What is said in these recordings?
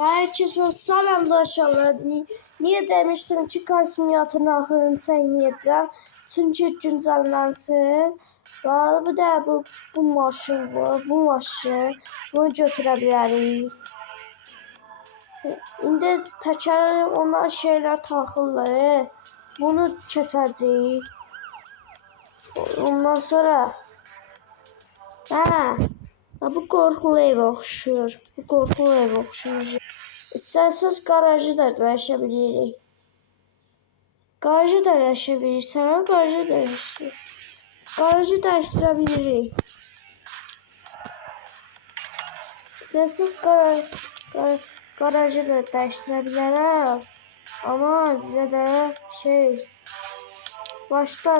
Herkese selam dostlar. Niye demiştim ki Simulator'un axırını çəkməyəcəm? Çünki güncəllensin. Bax, bu da bu maşın var. Bu maşın. Bunu götürə bilərik. İndi təkərə ona şeyler taxırlar. Bunu keçəcəyik. Ondan sonra bu qorxulu ev oxşur. Bu qorxulu ev oxşur. İstərsəz garajı da dəyişəbilirik. Garajı da dəyişəbilirsən, garajı dəyişdir. Garajı dəyişdirə bilirik. İstərsəz garajı da dəyişdirə bilərəm. Amma sizə də başda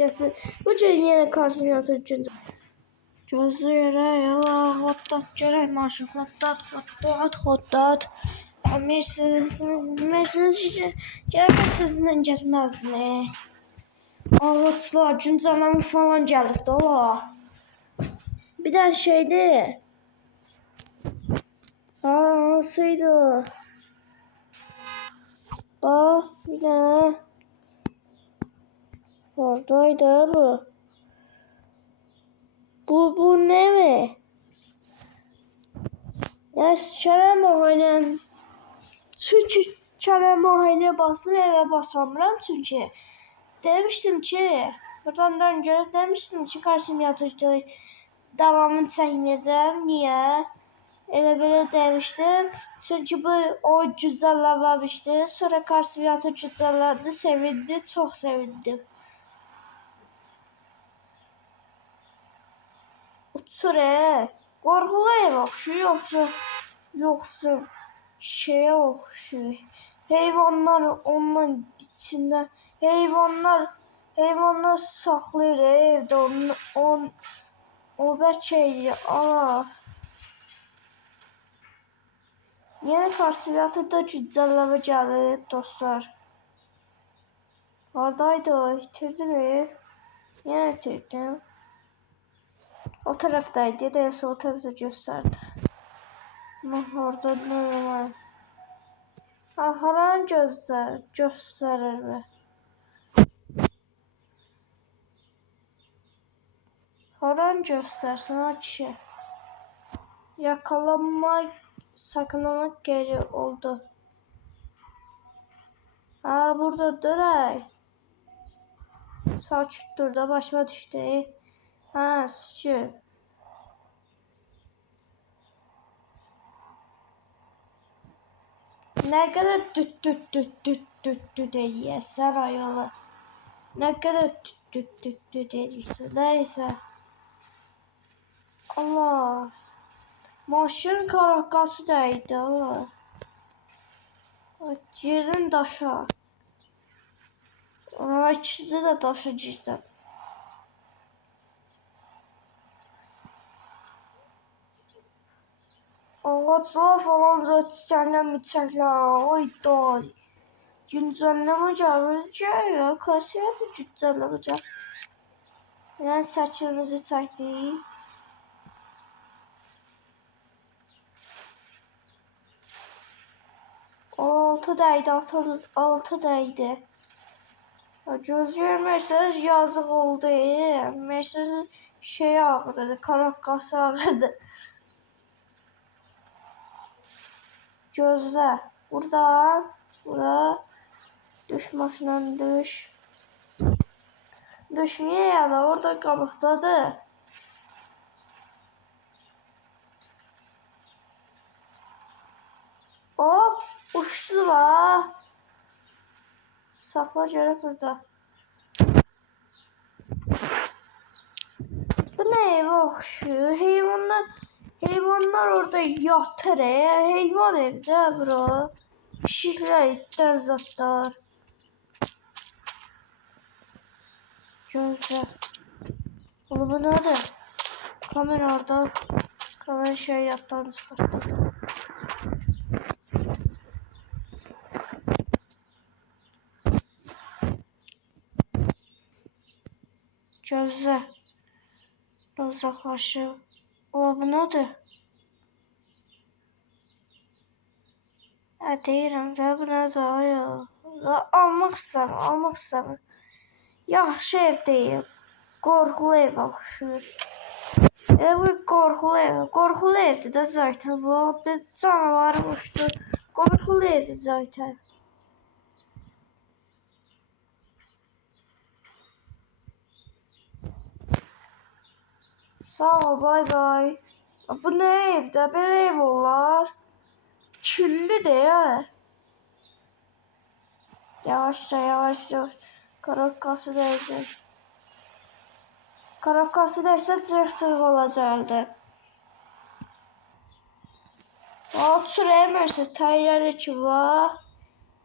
gəlsin. Bu gün yenə Simulator güncə. Gözləyərək, xotdat görək maşın, xotdat. Mercedes gəlmə sizinlə gəlməzdin. Ağaçlar, güncəlləmə falan gəlib də ola. Bir dənə şeydir. Nasıydı? Bax, bir dənə. Oradaydı bu. Bu ne mi? Kerem oynayan. Çünkü Kerem oynayan basıp eve basamıram çünkü. Demiştim ki buradan önce demiştim ki Simulator'da devamını çekmeyeceğim. Niye? Elə belə demiştim. Çünkü bu o güncəlləməmişdi. Sonra Simulator güncəlləndi. Sevindim. Çok sevindim. Uçur qorxulu ev oxşur yoxsa şeye oxşur. Heyvanlar onun içində heyvanlar saxlayır evdə o bəlkə yenə Simulator'da güncəlləmə gəlib dostlar. Haradaydı o? İtirdim yenə itirdim. O taraftaydı ya da o tarafta gösterdi. Orada ne var? Haran gösterir mi? Haran göstersin o kişi. Sakınlamak geri oldu. Burada duray. Sakin dur da başıma düştü. Şu. Ne kadar düt ediyorsan ayola. Ne kadar düt ediyorsun. Neyse. Allah. Maşın karakası değdi Allah. Girdim daşa. İkisi de daşa girdim. Ağaçlar falan da çiçəklər, oyday. Güncəlləmə gəlir ki, kasiyyə güncəlləmə gəlir. Yəni səkimizi çəkdik. Altı dəydi. Gözləyəmərsəz yazıq oldu. Mercedes ağrıdı, karakkası ağrıdı. Gözlə. Bura. Düş maşından düş. Düşmeye ya da orada qabıqdadır. Hop. Uçdu va. Saxla görək burada. Bu ne ev oxşur? Heyvanlar orada yatır. Heyvan evdə bura. Pişiklər, itlər, zatlar. Gözlə. Bu nədir? Kamera orada. Kamera yatdan çıxartdı. Gözlə. Uzaqlaşıb. Bu nədir? Deyirəm də bu nədir ya? Almaq istəmir, almaq istəmir. Yaxşı ev deyil. Qorxulu ev oxşur. Bu qorxulu ev. Qorxulu evdir də zaten bu. Bir canavarı uçdu. Qorxulu evdir zaten. Sağ ol, bay bay. Bu ne evdə? Belə ev olar. Küllü de ya. Yavaşça yavaşça. Karakası dersin. Karakası derse cırcır olacaktı. Altı emerse tayları ki var.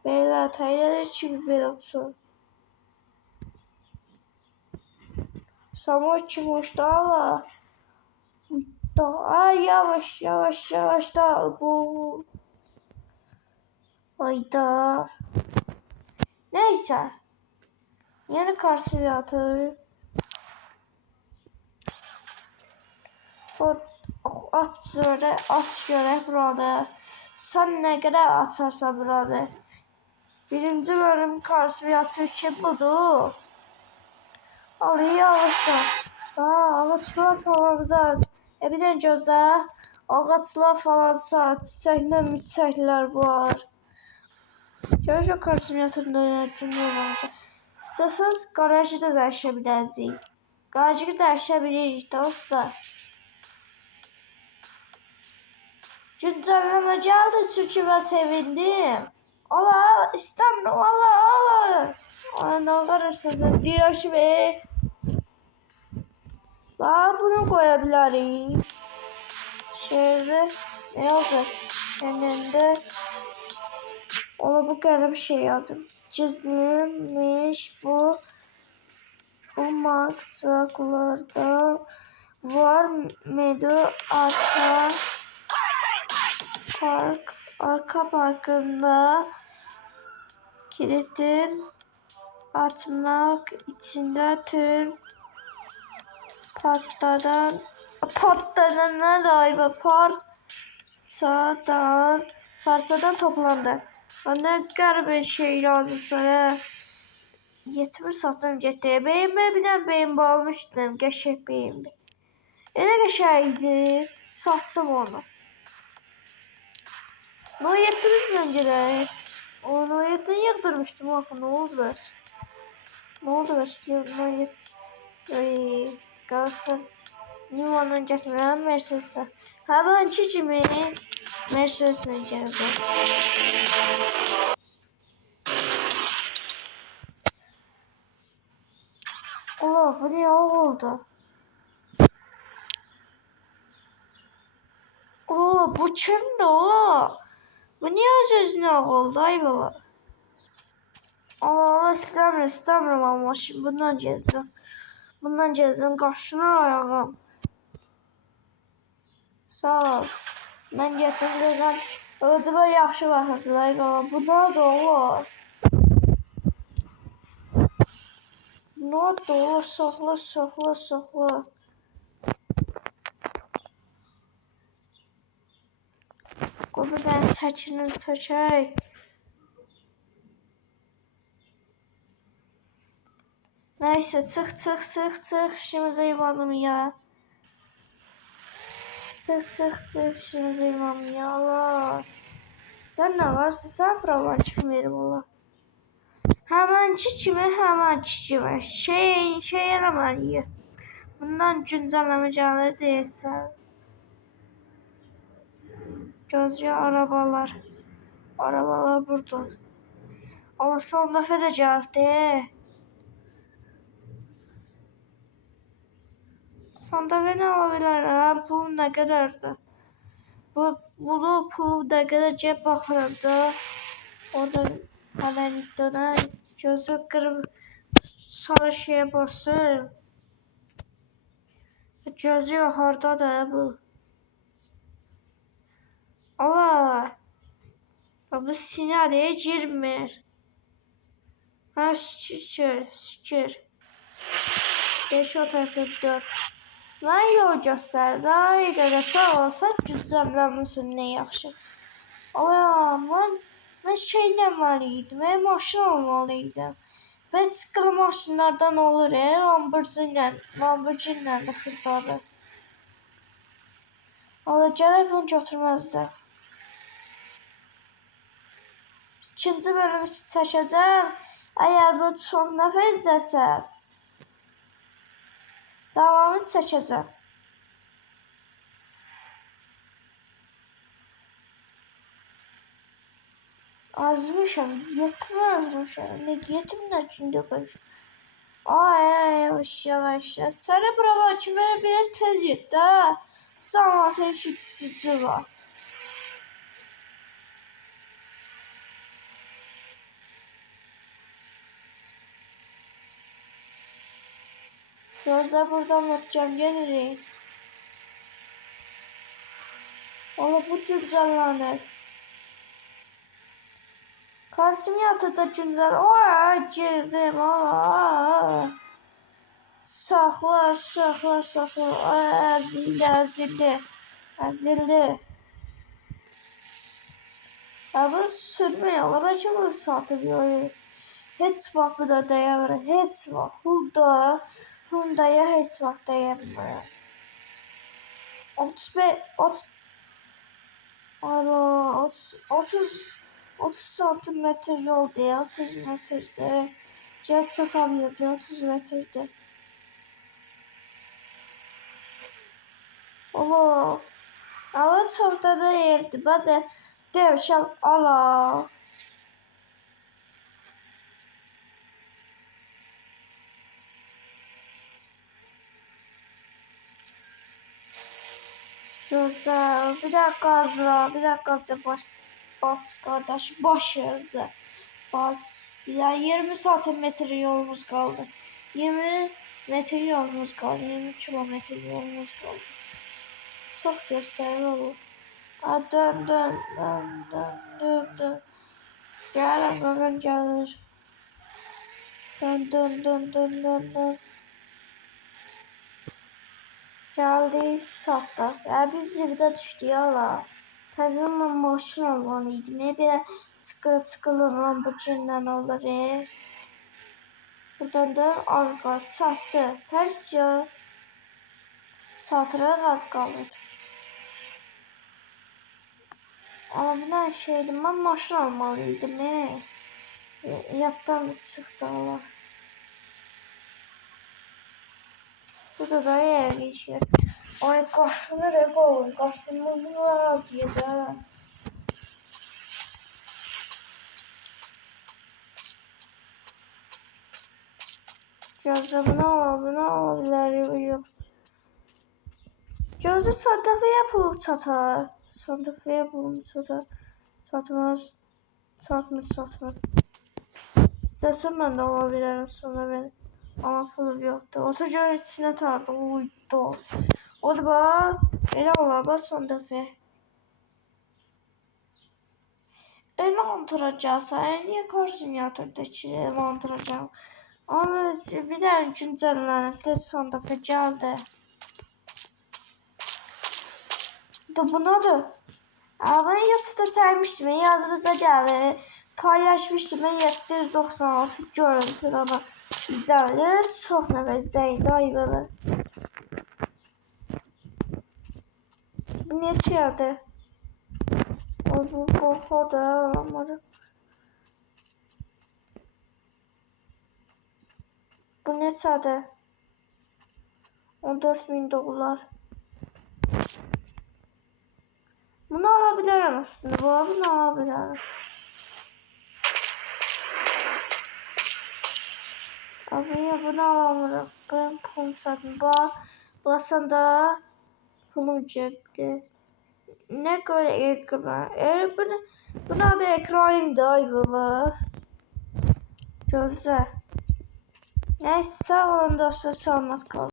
Beyler tayları ki bir olsun. Samo kim hoşta ala. Ay yavaş yavaş yavaş da bu. Ayda. Neyse. Yeni karşılayatır. At görək burada. Sən nə qədər açarsan burada. Birinci bölüm karşılayatır ki budur. Alayı yavaşla. Ağaçlar falan zat. Bir də gözə. Ağaçlar falan saat. Çiçəklər müçəklər var. Görüşə karşılayatırında yönetimli olacaq. İstəsəz garajı da dəyişə biləcəyik. Garajı dəyişə bilirik dostlar. Güncelleme geldi çünkü ben sevindim. Allah istemiyorum Allah. Ay ne karışsınız diyor be. Ben bunu koyabilirim. Şöyle ne yazar? Önünde ona bu kadar bir şey yazdım. Gizlenmiş bu mağazalarda var mıydı arka parkında kilidin açmak içinde tüm patladan ne daima parçadan toplandı. Bana garip şey lazım sana. 70 satım getdi. Beyimə bir dənə beyim almışdım. Qəşəng beyimdi. Elə qəşəngdi. Sattım onu. No 7'miz önceden. O no 7'ni yıldırmıştım. Bakın ne oldu be? Ne oldu be? No 7. Ay, kalsın. Limandan getmirəm Mercedes'e. Hemen çiçimi Mercedes'e geldim. Allah bu ne oldu? Allah bu kimdi Allah? Bu niye gözüne oldu ay baba? Allah istemiyorum ama şimdi bundan geldim. Bundan geldim karşına ayağım. Sağ ol. Ben getirdim. Ödüme yaxşı baxırsın ay baba. Bu ne olur? Ne olur? Soxla. Qoy ben çəkək. Neyse çık. Şimdi zeyvalım ya. Çık. Şimdi zeyvalım ya Allah. Sen ne varsın? Sen buradan çıkmıyorum Allah. Hemen çiçime. Şey yaramayı. Bundan güncelleme gelir değilse. Gözcü arabalar. Arabalar burada. Allah son dəfə də gəldi. Son dəfə nə ala bilərəm? Pul nə qədərdir? Bunu pul nə qədər cəb baxıram da. Orada haberlikdə gözü qırıb sarı şeye basır. Gözü yuxarıda da bu. Allah. Bu sinəliyə girmir. Ha şükür. 5 otaklı 4. Ben yol göstərdi. Ay qədər sağ olsan güncəlləmişsin nə yaxşı. Aa, ben şeyle valiydim. Maşın almalıydım. Ve çıkılı maşınlardan olur. Lamborghini de xırdadı. Valla gərək bunu götürməzdi. İkinci bölümü çəkəcəm. Əgər bu çox nəfər izləsəz, davamını çəkəcəm. Azmışam, yetmezmişam. Ne yetimler çünkü koş. Ay yavaş yavaş. Sana bravo açmaya biraz tez yetti ha. Zaten şu tutucu var. Gözler buradan yapacağım gelirim. Ola bu güzellenir. Karşım yatıda güzel. Oy girdim. Aa. Sakla. Azilli. Ya bu sürmüyor. Ama belki bunu satılıyor. Heç vaxt bu da dəyəmir. Heç vaxt. Hyundai'ya heç vaxt dəyəmir. 30 santimetre yol diye 30 metrede cihat satamıyor 30 metrede. Oğlum ama çok da yerdi. Ben de devşem ala. Güzel. Bir dakika bas kardeş baş yazdı. Bas. Ya 20 santimetre yolumuz kaldı. 20 metre yolumuz kaldı. 20 kilometre yolumuz kaldı. Çok gösterili olur. Dön. Gel bakalım gelir. Dön. Geldi çatdı. Ya biz zibdə düşdük ya. Təzədən mən maşın almalıydım. Bir çıkılı Lamborghini olur. Buradan da az qaz çatdı. Tərscə çatırıq az qalır. Ama bir daha şeydim. Ben maşın almalıydım. Yattan da çıktı Allah. Bu da yer geçiyor. Ay kaşını rego olur. Kaşını biraz yedi. Gözde bunu alabilir. Gözde sandafe yapılıp çatar. Sandafe yapılıp çatar. Çatmır. İstersen ben de alabilirim sonra ben. Ama pulum yoktu. Oturucu içine tardı. Uydu. O da bak. Öyle olamaz sandafe. Öyle antıracağız. Niye karşım yatırdaki öyle antıracağım. Onu bir de güncellenip de sandafe geldi. Da buna da. Ama YouTube'da çekmiştim. Yadınıza geldi. Paylaşmıştım. 796 görüntü ama izledi. Çok nefesdeydi. Ayvalı. Bu ne çeydi? Bu korku da alamadım. Bu ne çeydi? $14.000. Bunu alabilirim aslında. Bunu alabilirim. Abi ya bunu alamıyorum. Ben pulum satın. Basan da pulum çekti. Ne kadar ekran? Buna da ekranım da ayvalı. Gözler. Neyse sağ olun dostlar. Selamet kalın.